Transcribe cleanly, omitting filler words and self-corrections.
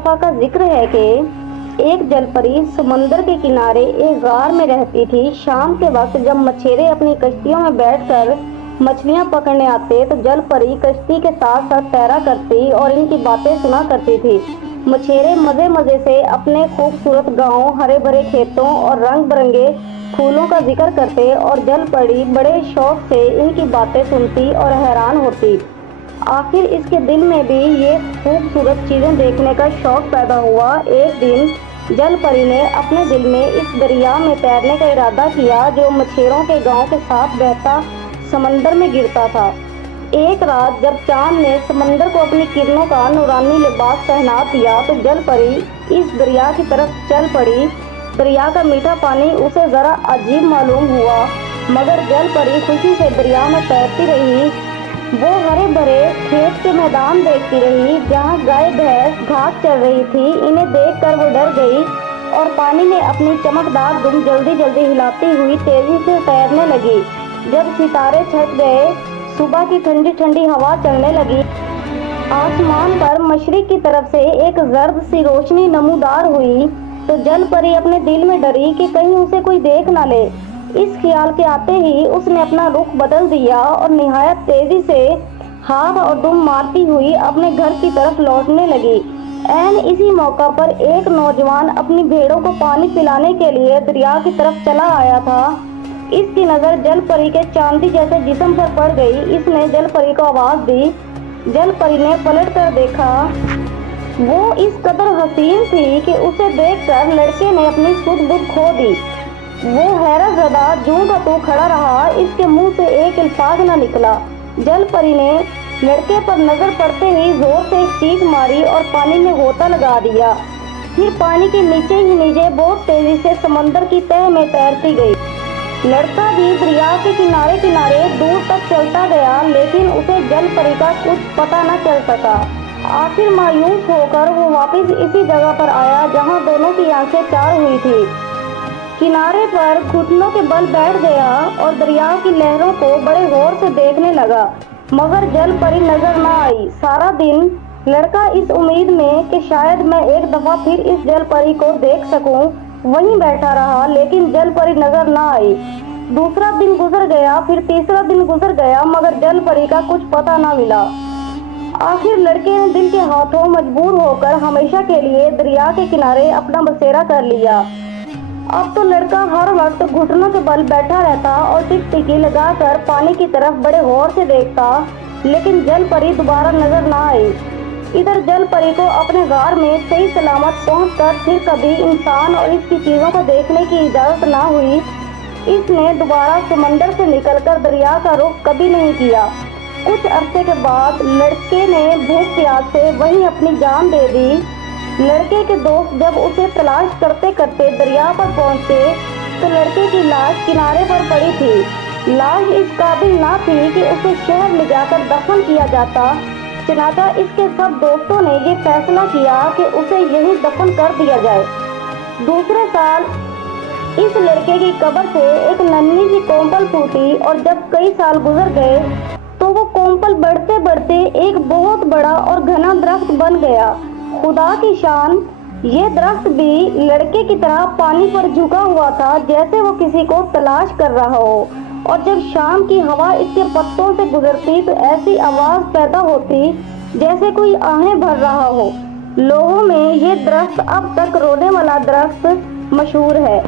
दफा का जिक्र है कि एक जलपरी समंदर के किनारे एक गार में रहती थी। शाम के वक्त जब मछेरे अपनी कश्तियों में बैठकर मछलियां पकड़ने आते तो जलपरी कश्ती के साथ साथ तैरा करती और इनकी बातें सुना करती थी। मछेरे मजे मजे से अपने खूबसूरत गांवों, हरे भरे खेतों और रंग बिरंगे फूलों का जिक्र करते और जलपरी बड़े शौक से इनकी बातें सुनती और हैरान होती। आखिर इसके दिल में भी ये खूबसूरत चीजें देखने का शौक पैदा हुआ। एक दिन जलपरी ने अपने दिल में इस दरिया में तैरने का इरादा किया जो मछेरों के गांव के साथ बहता समंदर में गिरता था। एक रात जब चांद ने समंदर को अपनी किरणों का नूरानी लिबास पहना दिया तो जलपरी इस दरिया की तरफ चल पड़ी। दरिया का मीठा पानी उसे जरा अजीब मालूम हुआ, मगर जलपरी खुशी से दरिया में तैरती रही। वो हरे भरे खेत के मैदान देखती रही जहाँ गाय भैंस घास चर रही थी। इन्हें देखकर वो डर गई और पानी में अपनी चमकदार दुम जल्दी जल्दी हिलाती हुई तेजी से तैरने लगी। जब सितारे छट गए, सुबह की ठंडी ठंडी हवा चलने लगी। आसमान पर मशरिक की तरफ से एक जर्द सी रोशनी नमूदार हुई तो जलपरी अपने दिल में डरी कि कहीं उसे कोई देख ना ले। इस ख्याल के आते ही उसने अपना रुख बदल दिया और निहायत तेजी से हाथ और दुम मारती हुई अपने घर की तरफ लौटने लगी। ऐन इसी मौका पर एक नौजवान अपनी भेड़ों को पानी पिलाने के लिए दरिया की तरफ चला आया था। इसकी नज़र जलपरी के चांदी जैसे जिस्म पर पड़ गई। इसने जलपरी को आवाज़ दी। जलपरी ने पलट कर देखा। वो इस कदर हसीन थी कि उसे देखकर लड़के ने अपनी सुध बुध खो दी। वो हैरत ज़दा जूं का तू खड़ा रहा, इसके मुंह से एक अल्फाज न निकला। जलपरी ने लड़के पर नजर पड़ते ही जोर से एक चीख मारी और पानी में गोता लगा दिया। फिर पानी के नीचे ही नीचे बहुत तेजी से समंदर की तह में तैरती गई। लड़का भी दरिया के किनारे किनारे दूर तक चलता गया, लेकिन उसे जलपरी का कुछ पता न चल सका। आखिर मायूस होकर वो वापस इसी जगह पर आया जहाँ दोनों की आंखें चार हुई थी। किनारे पर घुटनों के बल बैठ गया और दरिया की लहरों को बड़े गौर से देखने लगा, मगर जलपरी नजर न आई। सारा दिन लड़का इस उम्मीद में कि शायद मैं एक दफा फिर इस जलपरी को देख सकूं वहीं बैठा रहा, लेकिन जलपरी नजर न आई। दूसरा दिन गुजर गया, फिर तीसरा दिन गुजर गया, मगर जलपरी का कुछ पता न मिला। आखिर लड़के ने दिल के हाथों मजबूर होकर हमेशा के लिए दरिया के किनारे अपना बसेरा कर लिया। अब तो लड़का हर वक्त घुटनों के बल बैठा रहता और टिकटिकी लगाकर पानी की तरफ बड़े गौर से देखता, लेकिन जलपरी दोबारा नजर न आई। इधर जलपरी को अपने गार में सही सलामत पहुंचकर फिर कभी इंसान और इसकी चीजों को देखने की इजाजत न हुई। इसने दोबारा समंदर से निकलकर दरिया का रुख कभी नहीं किया। कुछ अरसे के बाद लड़के ने भूख प्यास से वहीं अपनी जान दे दी। लड़के के दोस्त जब उसे तलाश करते करते दरिया पर पहुंचे तो लड़के की लाश किनारे पर पड़ी थी। लाश इस काबिल ना थी कि उसे शहर ले जाकर दफन किया जाता। चनाचा इसके सब दोस्तों ने ये फैसला किया कि उसे यहीं दफन कर दिया जाए। दूसरे साल इस लड़के की कब्र से एक नन्ही सी कोम्पल फूटी और जब कई साल गुजर गए तो वो कोम्पल बढ़ते बढ़ते एक बहुत बड़ा और घना दरख्त बन गया। खुदा की शान, ये दरख्त भी लड़के की तरह पानी पर झुका हुआ था जैसे वो किसी को तलाश कर रहा हो, और जब शाम की हवा इसके पत्तों से गुजरती तो ऐसी आवाज पैदा होती जैसे कोई आहें भर रहा हो। लोगों में ये दरख्त अब तक रोने वाला दरख्त मशहूर है।